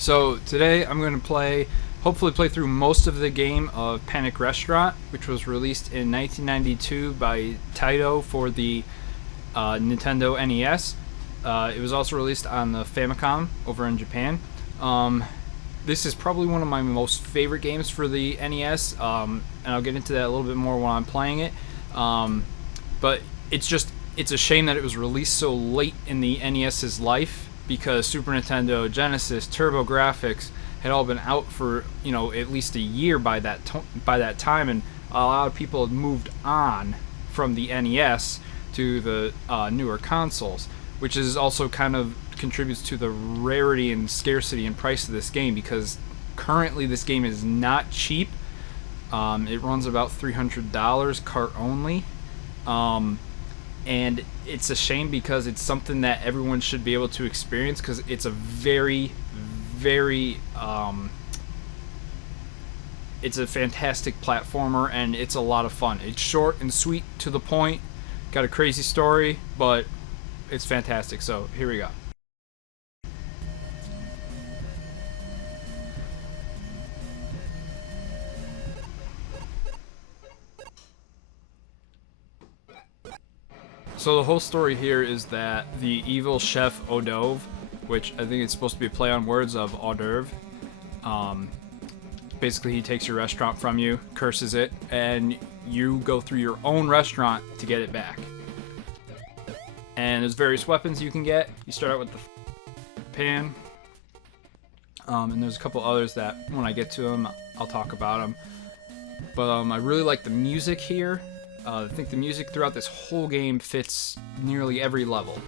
So today I'm going to hopefully play through most of the game of Panic Restaurant, which was released in 1992 by Taito for the Nintendo NES. It was also released on the Famicom over in Japan. This is probably one of my most favorite games for the NES, and I'll get into that a little bit more while I'm playing it. But it's a shame that it was released so late in the NES's life, because Super Nintendo, Genesis, TurboGrafx had all been out for at least a year by that time, and a lot of people had moved on from the NES to the newer consoles, which is also kind of contributes to the rarity and scarcity and price of this game, because currently this game is not cheap. It runs about $300 cart only. And it's a shame because it's something that everyone should be able to experience, because it's a very it's a fantastic platformer, and it's a lot of fun. It's short and sweet, to the point, got a crazy story, but it's fantastic. So here we go. So the whole story here is that the evil chef Odove, which I think it's supposed to be a play on words of hors d'oeuvre, basically he takes your restaurant from you, curses it, and you go through your own restaurant to get it back. And there's various weapons you can get. You start out with the pan, and there's a couple others that when I get to them, I'll talk about them. But I really like the music here. I think the music throughout this whole game fits nearly every level,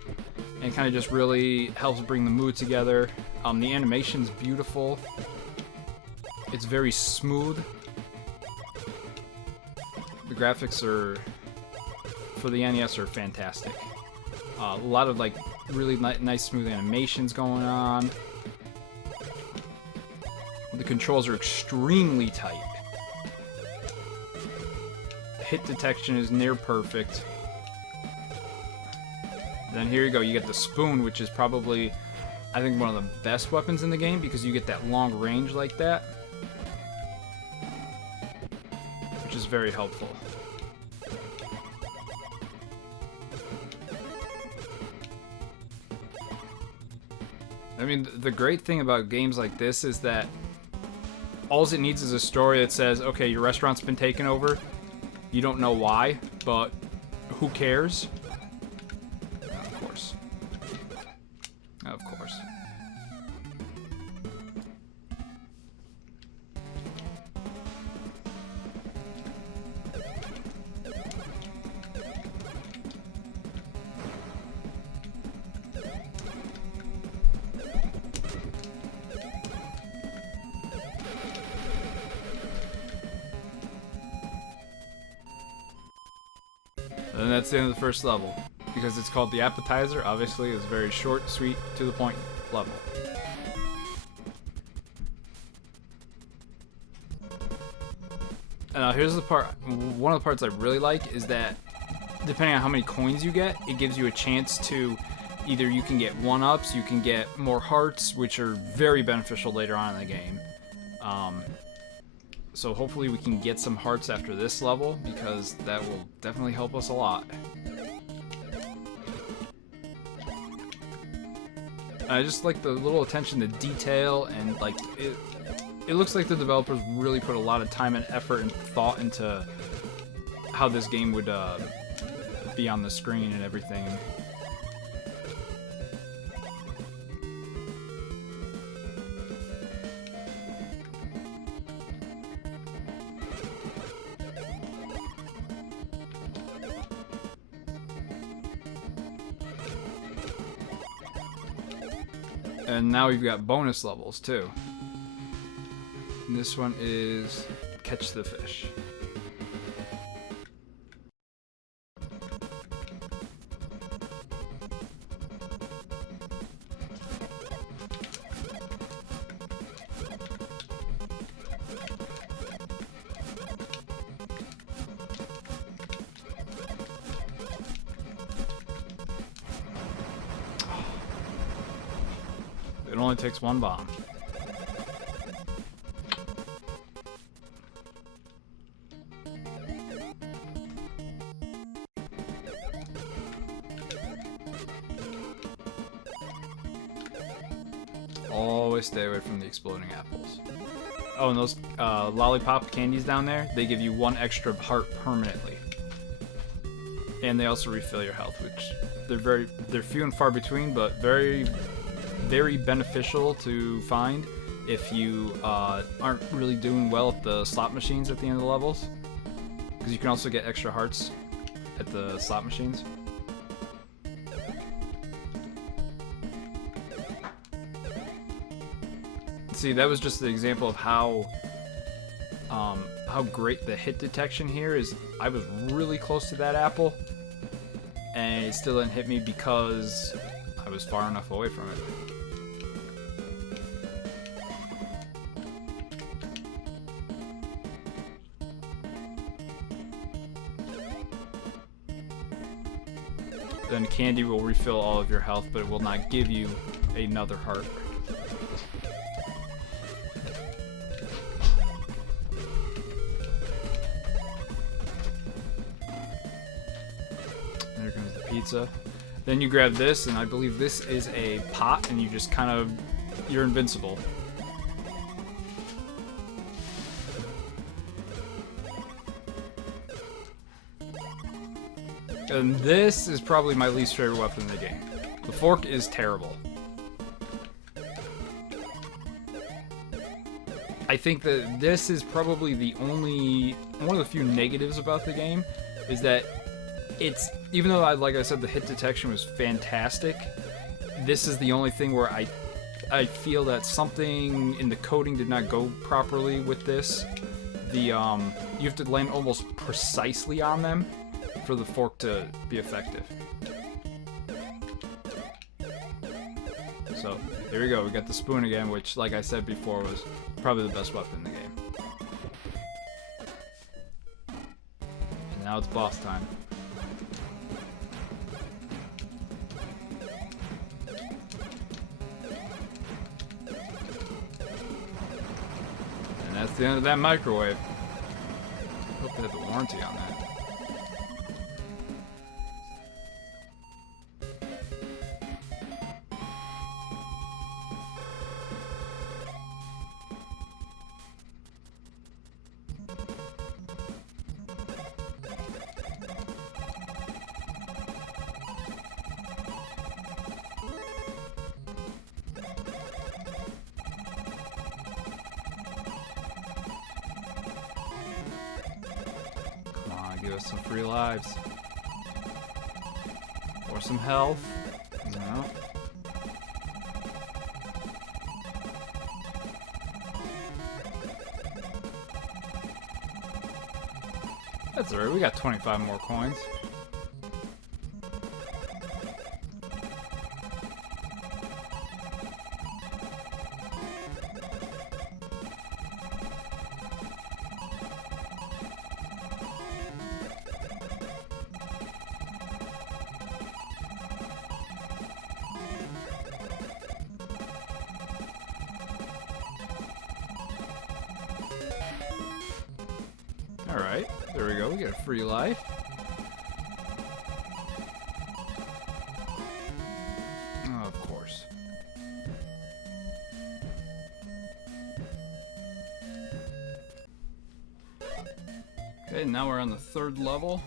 and kind of just really helps bring the mood together. The animation's beautiful. It's very smooth. The graphics for the NES are fantastic. A lot of really nice smooth animations going on. The controls are extremely tight. Hit detection is near perfect. Then here you go, you get the spoon, which is probably, I think, one of the best weapons in the game, because you get that long range like that, which is very helpful. I mean, the great thing about games like this is that all it needs is a story that says, okay, your restaurant's been taken over. You don't know why, but who cares? Of course. Of course. And that's the end of the first level. Because it's called the appetizer, obviously it's very short, sweet, to the point level. Now here's the part, one of the parts I really like is that depending on how many coins you get, it gives you a chance to either you can get 1-ups, you can get more hearts, which are very beneficial later on in the game. So hopefully we can get some hearts after this level, because that will definitely help us a lot. I just like the little attention to detail, and it looks like the developers really put a lot of time and effort and thought into how this game would be on the screen and everything. And now we've got bonus levels too. And this one is catch the fish. It only takes one bomb. Always stay away from the exploding apples. Oh, and those lollipop candies down there, they give you 1 extra heart permanently. And they also refill your health, which they're few and far between, but very, very beneficial to find if you aren't really doing well at the slot machines at the end of the levels. Because you can also get extra hearts at the slot machines. See, that was just the example of how great the hit detection here is. I was really close to that apple, and it still didn't hit me because I was far enough away from it. Then candy will refill all of your health, but it will not give you another heart. There comes the pizza. Then you grab this, and I believe this is a pot, and you just kind of, you're invincible. And this is probably my least favorite weapon in the game. The fork is terrible. I think that this is probably one of the few negatives about the game, is that it's, even though like I said, the hit detection was fantastic, this is the only thing where I feel that something in the coding did not go properly with this. You have to land almost precisely on them for the fork to be effective. So, here we go. We got the spoon again, which, like I said before, was probably the best weapon in the game. And now it's boss time. And that's the end of that microwave. Hope they had the warranty on that. Give us some free lives. Or some health. No. That's alright, we got 25 more coins. Alright, there we go, we get a free life. Oh, of course. Okay, now we're on the 3rd level.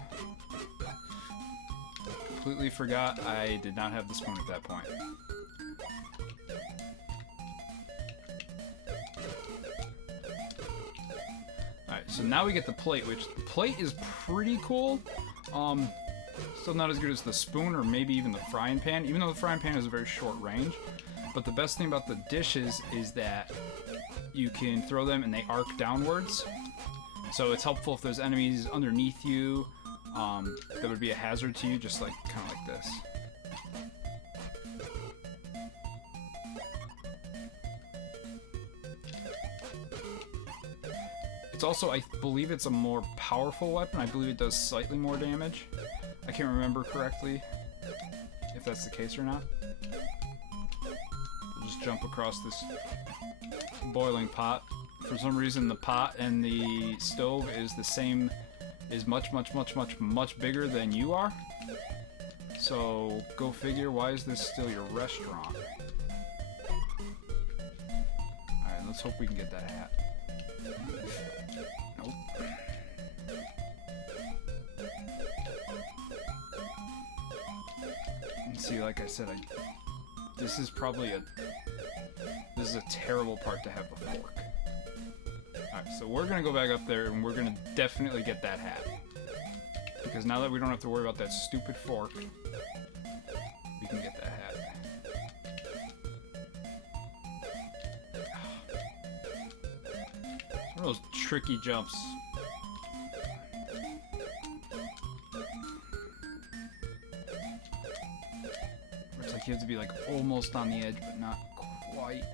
Completely forgot I did not have the spoon at that point. So now we get the plate, which the plate is pretty cool. Still not as good as the spoon or maybe even the frying pan, even though the frying pan has a very short range. But the best thing about the dishes is that you can throw them and they arc downwards. So it's helpful if there's enemies underneath you that would be a hazard to you, just like kind of like this. It's also, I believe it's a more powerful weapon. I believe it does slightly more damage. I can't remember correctly if that's the case or not. We'll just jump across this boiling pot. For some reason, the pot and the stove is the same, is much bigger than you are. So, go figure, why is this still your restaurant? Let's hope we can get that hat. Nope. And see, like I said, this is a terrible part to have the fork. Alright, so we're gonna go back up there and we're gonna definitely get that hat. Because now that we don't have to worry about that stupid fork, we can get that hat. One of those tricky jumps. It's like you have to be like almost on the edge, but not quite.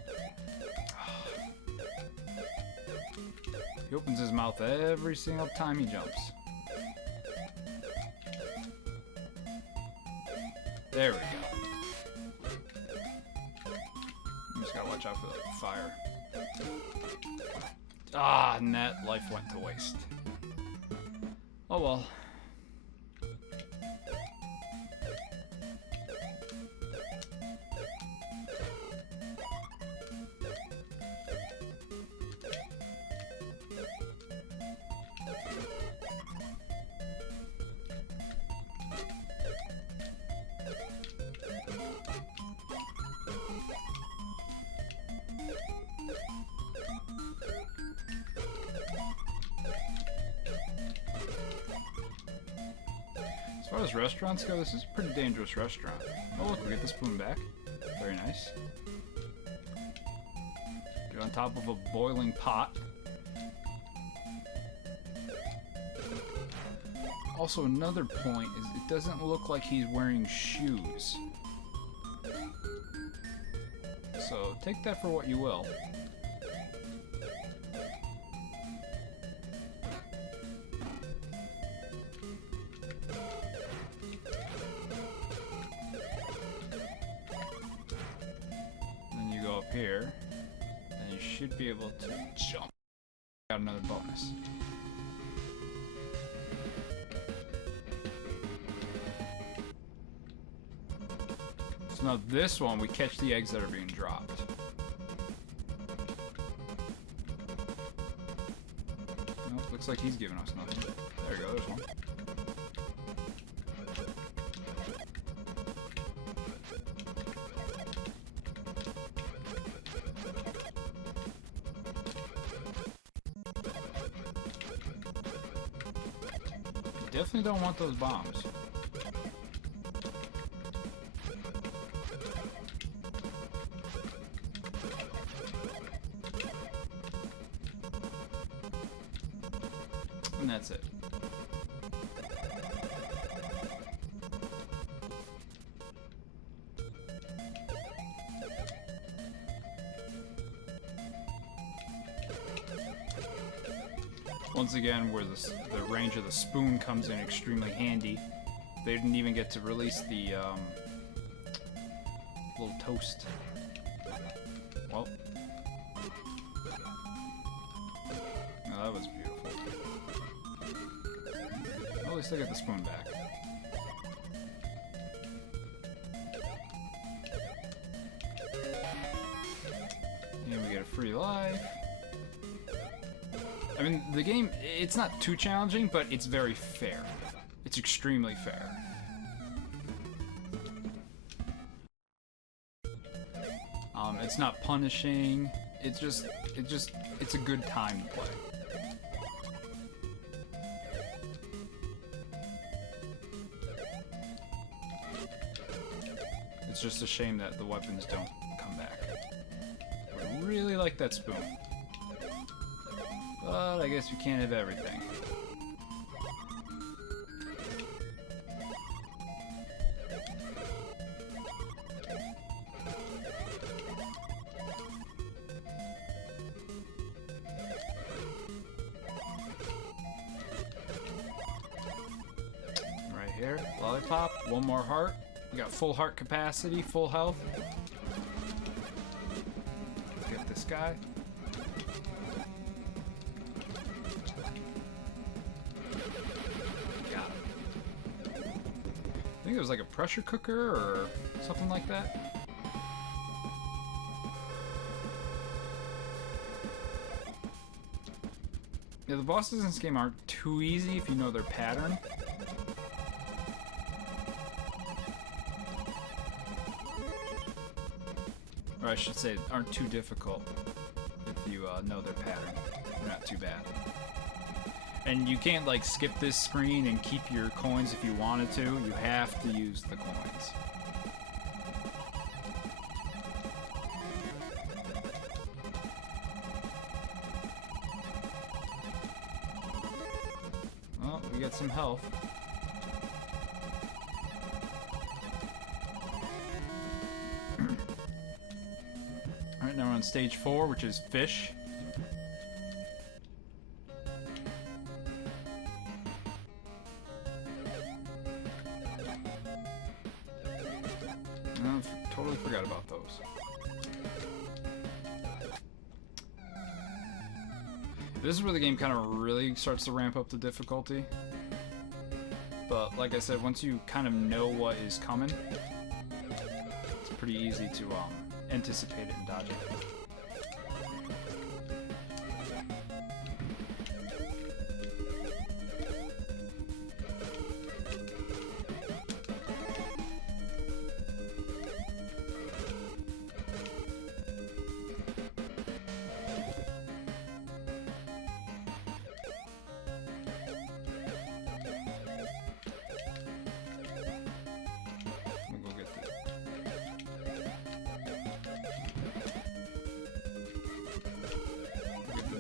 He opens his mouth every single time he jumps. There we go. You just gotta watch out for the fire. Ah, and that life went to waste. Oh well. As far as restaurants go, this is a pretty dangerous restaurant. Oh look, we get the spoon back. Very nice. Get on top of a boiling pot. Also, another point is it doesn't look like he's wearing shoes. So take that for what you will. Here, and you should be able to jump. Got another bonus. So now this one, we catch the eggs that are being dropped. Nope, looks like he's giving us nothing. There we go, there's one. Definitely don't want those bombs. And that's it. Once again, where the range of the spoon comes in extremely handy. They didn't even get to release the little toast. Well, oh, that was beautiful. Well, at least I got the spoon back. And we get a free life. I mean, the game, it's not too challenging, but it's very fair. It's extremely fair. It's not punishing. It's a good time to play. It's just a shame that the weapons don't come back. I really like that spoon. But I guess we can't have everything. Right here, lollipop, one more heart. We got full heart capacity, full health. Get this guy. I think it was like a pressure cooker or something like that. Yeah, the bosses in this game aren't too easy if you know their pattern. Or I should say, aren't too difficult if you know their pattern. They're not too bad. And you can't, like, skip this screen and keep your coins if you wanted to. You have to use the coins. Well, we got some health. Alright, now we're on stage 4, which is fish. Totally forgot about those. This is where the game kind of really starts to ramp up the difficulty. But like I said, once you kind of know what is coming, it's pretty easy to anticipate it and dodge it.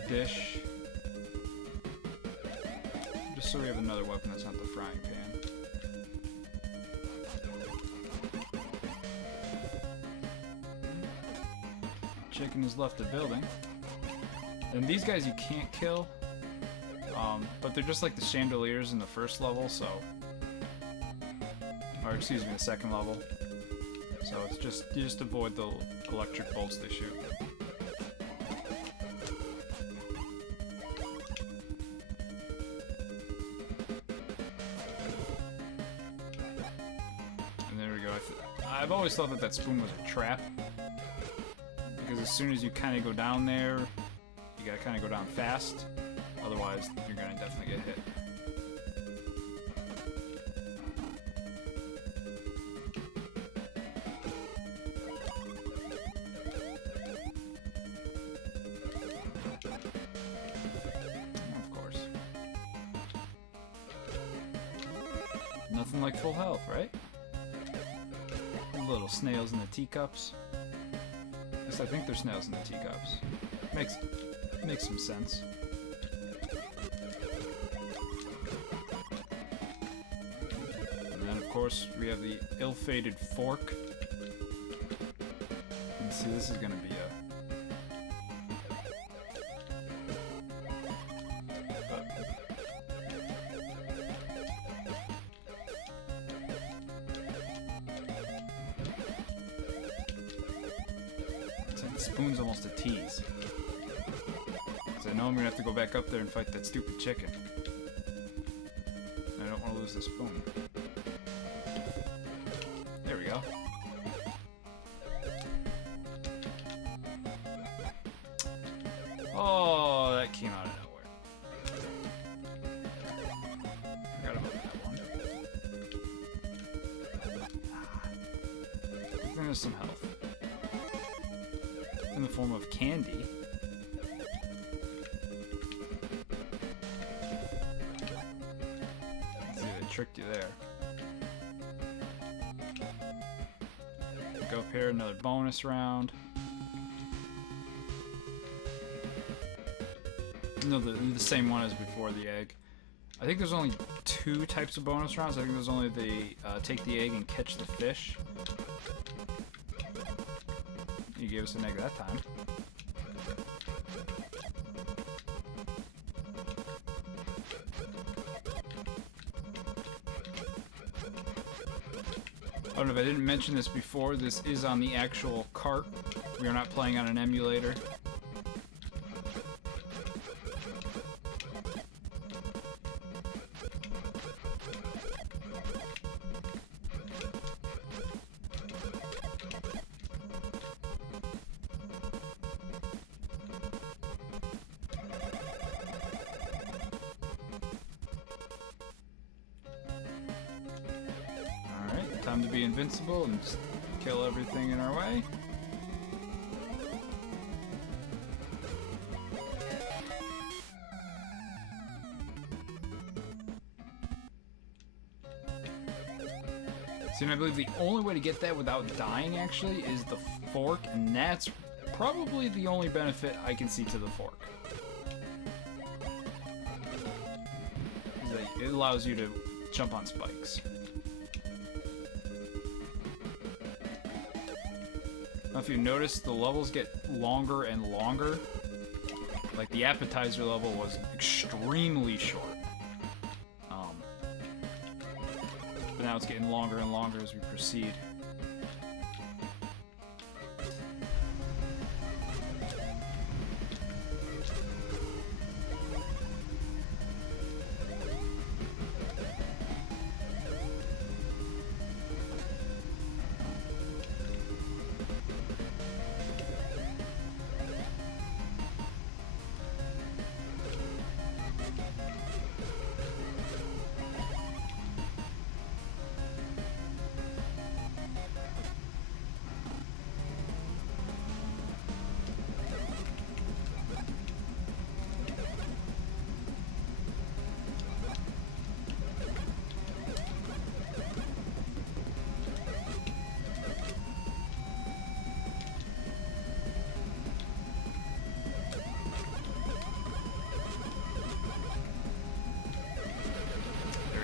Dish. Just so we have another weapon that's not the frying pan. Chicken has left the building. And these guys you can't kill. But they're just like the chandeliers in the first level, so... Or excuse me, the second level. So it's just, you just avoid the electric bolts they shoot. I've always thought that that spoon was a trap, because as soon as you kind of go down there, you gotta kind of go down fast, otherwise you're gonna definitely get hit. Of course. Nothing like full health, right? Little snails in the teacups. At least I think they're snails in the teacups. Makes some sense. And then of course we have the ill-fated fork. And see, this is gonna be a... Spoon's almost a tease. Because I know I'm gonna have to go back up there and fight that stupid chicken. I don't want to lose the spoon. There we go. Oh, that came out of nowhere. Forgot about that one. I think there's some health. In the form of candy. See, they tricked you there. Go up here, another bonus round. No, the same one as before the egg. I think there's only 2 types of bonus rounds. I think there's only the take the egg and catch the fish. You gave us an egg that time. I don't know if I didn't mention this before, this is on the actual cart. We are not playing on an emulator. Time to be invincible and just kill everything in our way. See, and I believe the only way to get that without dying, actually, is the fork, and that's probably the only benefit I can see to the fork. Is that it allows you to jump on spikes. Now, if you notice, the levels get longer and longer. Like, the appetizer level was extremely short. But now it's getting longer and longer as we proceed.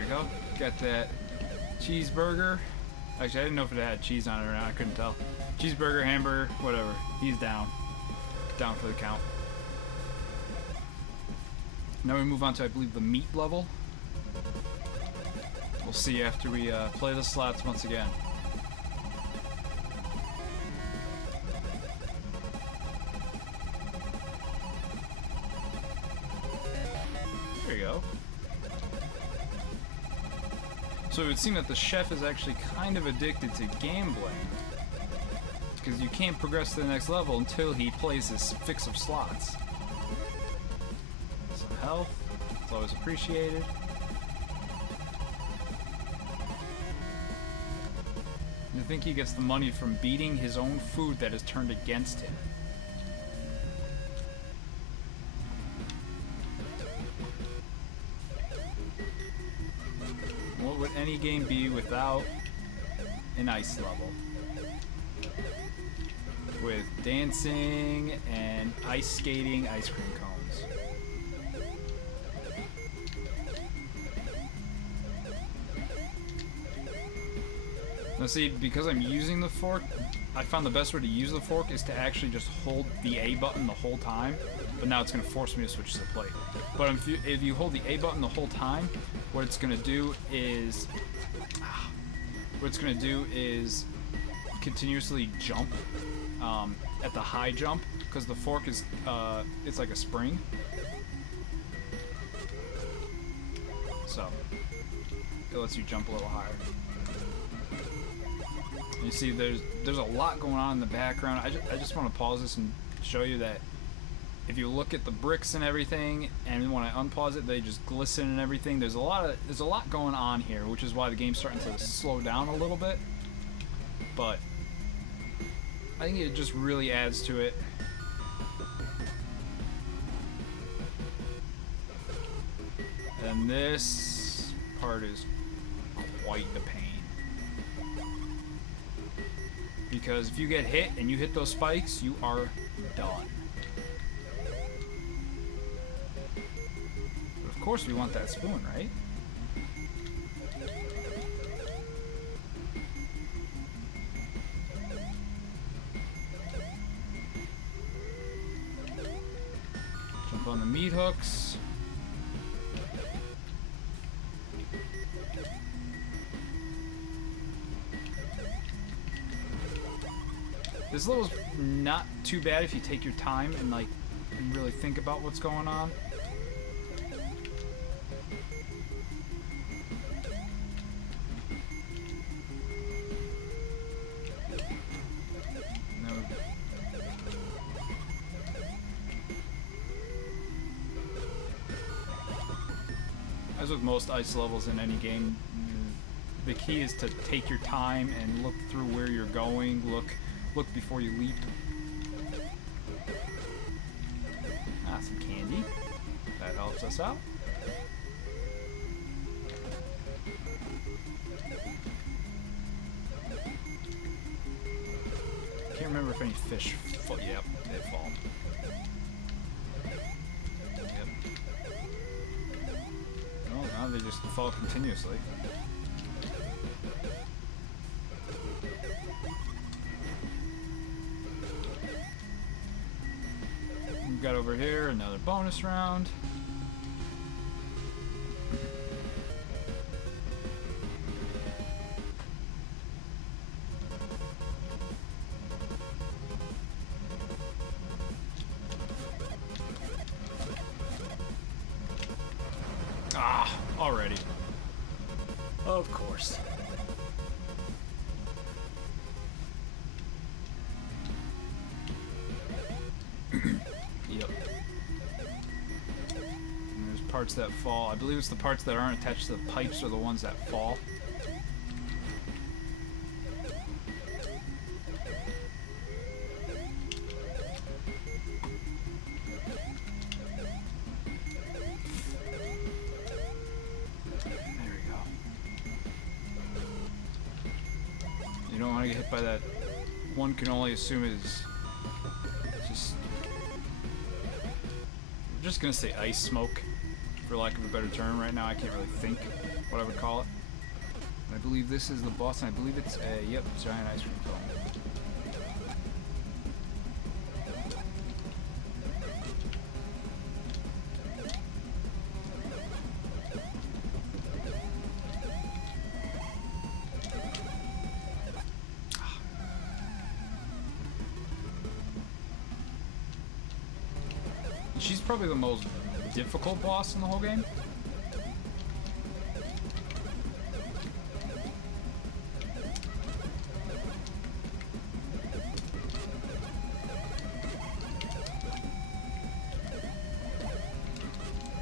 Go. Got that cheeseburger. Actually, I didn't know if it had cheese on it or not. I couldn't tell. Cheeseburger, hamburger, whatever. He's down. Down for the count. Now we move on to, I believe, the meat level. We'll see after we play the slots once again. There you go. So it would seem that the chef is actually kind of addicted to gambling, because you can't progress to the next level until he plays his fix of slots. Some health, it's always appreciated. I think he gets the money from beating his own food that is turned against him. What would any game be without an ice level? With dancing and ice skating ice cream cones. Now see, because I'm using the fork, I found the best way to use the fork is to actually just hold the A button the whole time, but now it's going to force me to switch to the plate. But if you hold the A button the whole time, what it's going to do is continuously jump at the high jump, because the fork is it's like a spring. So it lets you jump a little higher. You see, there's a lot going on in the background. I just want to pause this and show you that if you look at the bricks and everything, and when I unpause it, they just glisten and everything. There's a lot going on here, which is why the game's starting to slow down a little bit. But I think it just really adds to it. And this part is quite a pain. Because if you get hit and you hit those spikes, you are done. But of course we want that spoon, right? Jump on the meat hooks. This level's not too bad if you take your time and really think about what's going on. As with most ice levels in any game, the key is to take your time and look through where you're going. Look before you leap. Ah, some candy. That helps us out. Can't remember if any fish fall. Yep, they fall. Yep. Oh, now they just fall continuously. We've got over here another bonus round. Ah, already. Of course. Yep. And there's parts that fall. I believe it's the parts that aren't attached to the pipes are the ones that fall. There we go. You don't want to get hit by that. One can only assume it is just... I'm just gonna say ice smoke, for lack of a better term. Right now I can't really think what I would call it. I believe this is the boss, and I believe it's a, yep, giant ice cream cone. She's probably the most difficult boss in the whole game.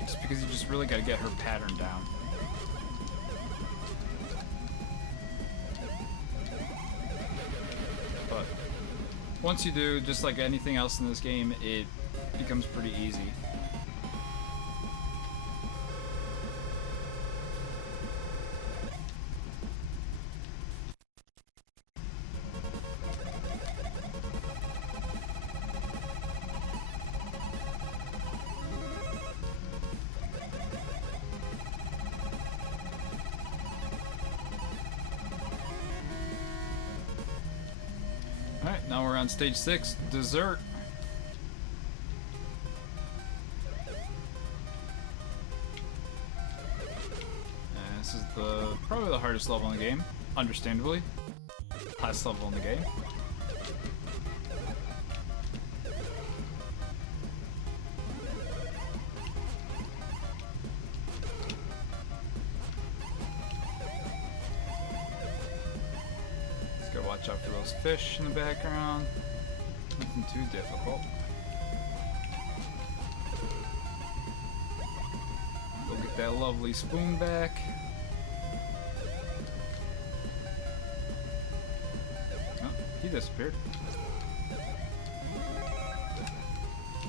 Just because you just really got to get her pattern down. But once you do, just like anything else in this game, it becomes pretty easy. Alright, now we're on stage 6, dessert. This is probably the hardest level in the game, understandably. Last level in the game. Just gotta watch out for those fish in the background. Nothing too difficult. Go get that lovely spoon back. He disappeared.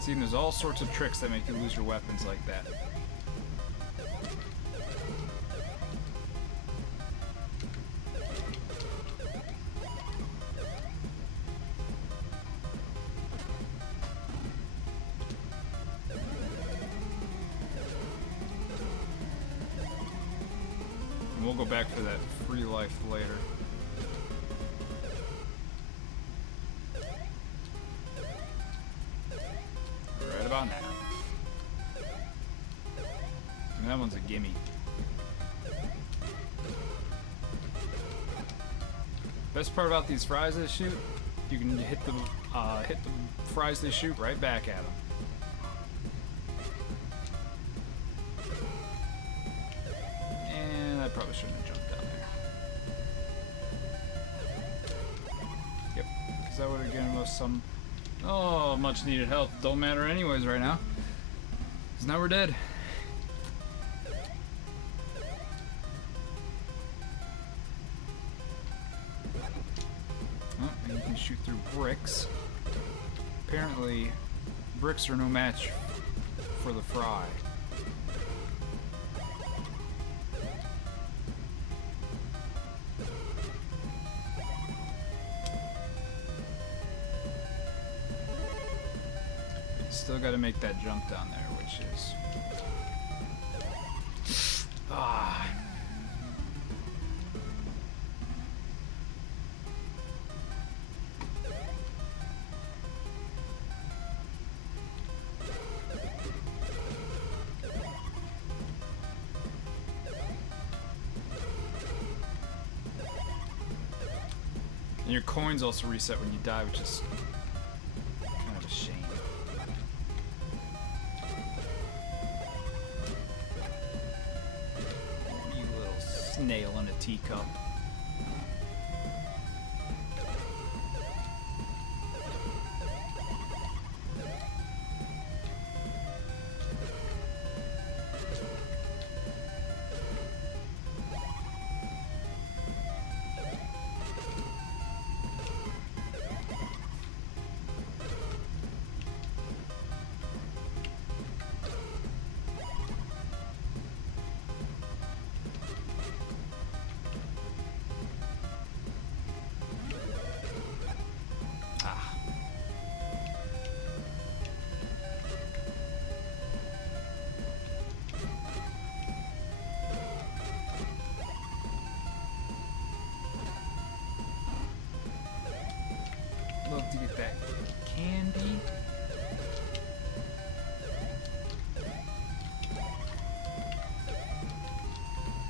See, there's all sorts of tricks that make you lose your weapons like that. And we'll go back for that free life later. Right about now. And that one's a gimme. Best part about these fries they shoot, you can hit the fries they shoot right back at them. And I probably shouldn't have jumped down there. Yep, because that would have given us some much needed health. Don't matter anyways right now. Because now we're dead. shoot through bricks. Apparently, bricks are no match for the fry. Still got to make that jump down there, which is... And your coins also reset when you die, which is kind of a shame. You little snail in a teacup. Love to get that candy.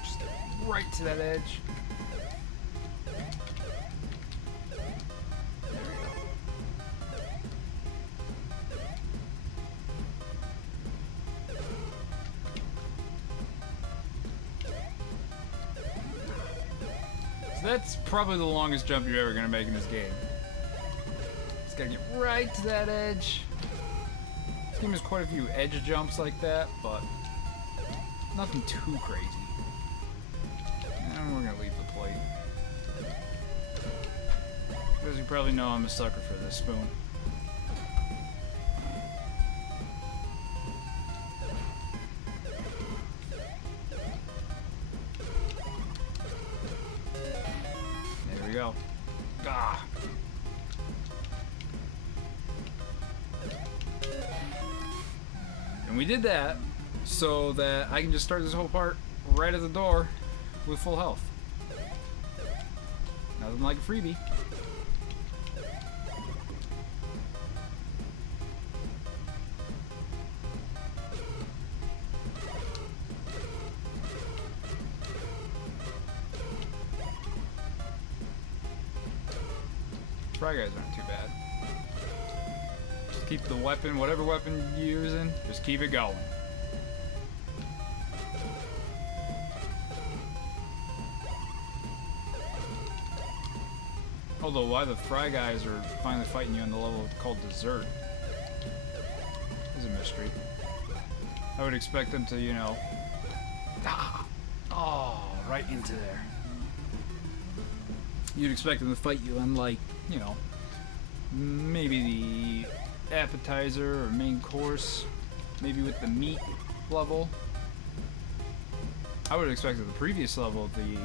Just right to that edge. There we go. So that's probably the longest jump you're ever going to make in this game. Gotta get right to that edge. This game has quite a few edge jumps like that, but nothing too crazy. And we're gonna leave the plate. Because you probably know I'm a sucker for this spoon. There we go. Ah. And we did that so that I can just start this whole part right at the door with full health. Nothing like a freebie. Fry guys aren't too bad. Keep the weapon, whatever weapon you're using, just keep it going. Although, why the Fry guys are finally fighting you on the level called Dessert is a mystery. I would expect them to, you know... Oh, right into there. You'd expect them to fight you on, like, you know, maybe the appetizer or main course, maybe with the meat level. I would have expected the previous level, the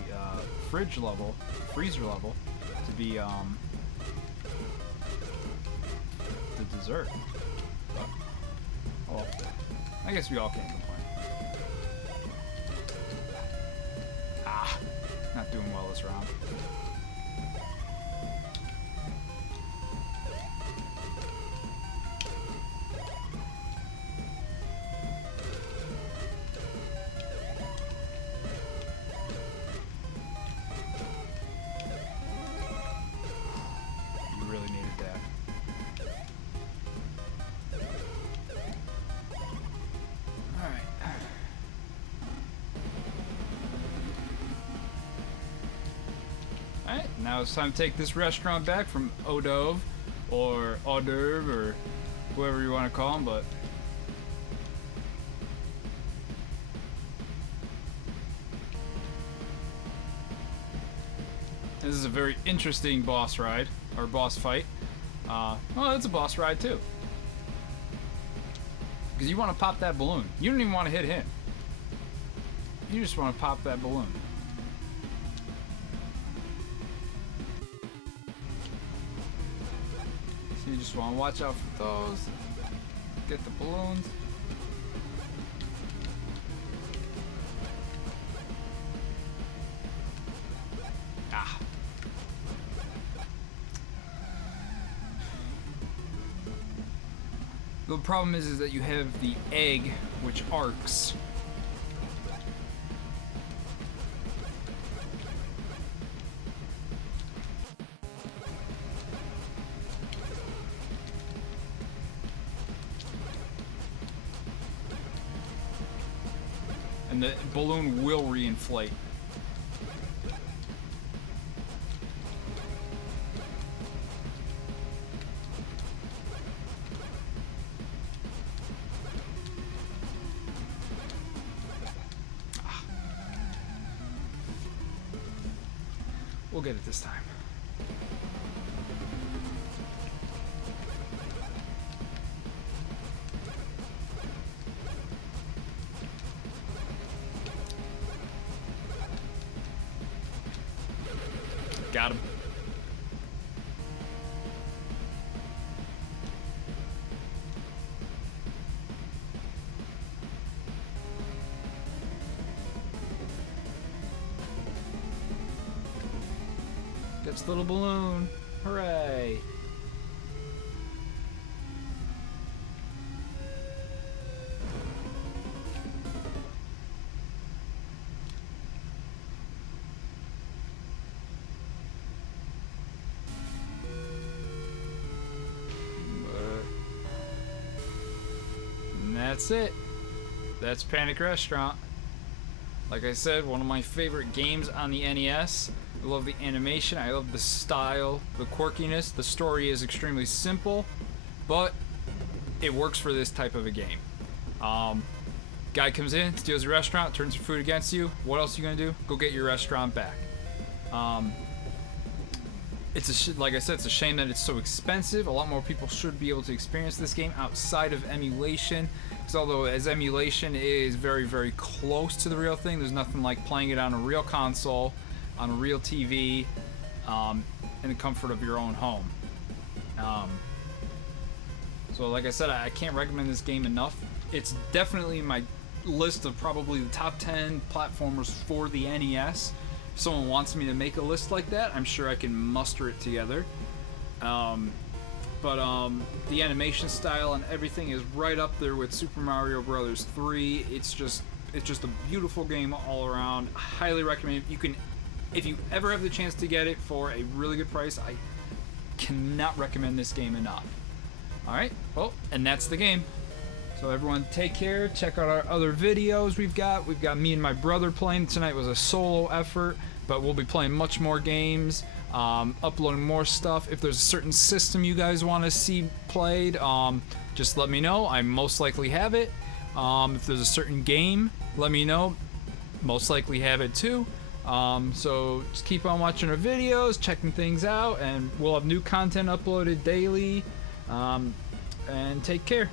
fridge level, freezer level, to be the dessert. But, well, I guess we all can't complain. Ah, not doing well this round. Really needed that. Alright. Alright, now it's time to take this restaurant back from Odove, or hors d'oeuvre, or whoever you want to call him, but... This is a very interesting boss ride. or boss fight. Well, it's a boss ride too. Because you want to pop that balloon. You don't even want to hit him. You just want to pop that balloon. So you just want to watch out for those. Get the balloons. Ah. The problem is that you have the egg, which arcs. And the balloon will reinflate. We'll get it this time. Got him. Gets little balloon. Hooray. And that's it. That's Panic Restaurant. Like I said, one of my favorite games on the NES. I love the animation, I love the style, the quirkiness. The story is extremely simple, but it works for this type of a game. Guy comes in, steals your restaurant, turns your food against you. What else are you gonna do? Go get your restaurant back. Like I said, it's a shame that it's so expensive. A lot more people should be able to experience this game outside of emulation. Because although as emulation is very, very close to the real thing, there's nothing like playing it on a real console, on a real TV, in the comfort of your own home. So like I said, I can't recommend this game enough. It's definitely in my list of probably the top 10 platformers for the NES. If someone wants me to make a list like that, I'm sure I can muster it together. The animation style and everything is right up there with Super Mario Bros. 3. It's just a beautiful game all around. I highly recommend it. If you ever have the chance to get it for a really good price, I cannot recommend this game enough. Alright, well, and that's the game. So everyone take care, check out our other videos we've got. We've got me and my brother playing. Tonight was a solo effort, but we'll be playing much more games, uploading more stuff. If there's a certain system you guys want to see played, just let me know. I most likely have it. If there's a certain game, let me know. Most likely have it too. So just keep on watching our videos, checking things out, and we'll have new content uploaded daily. And take care.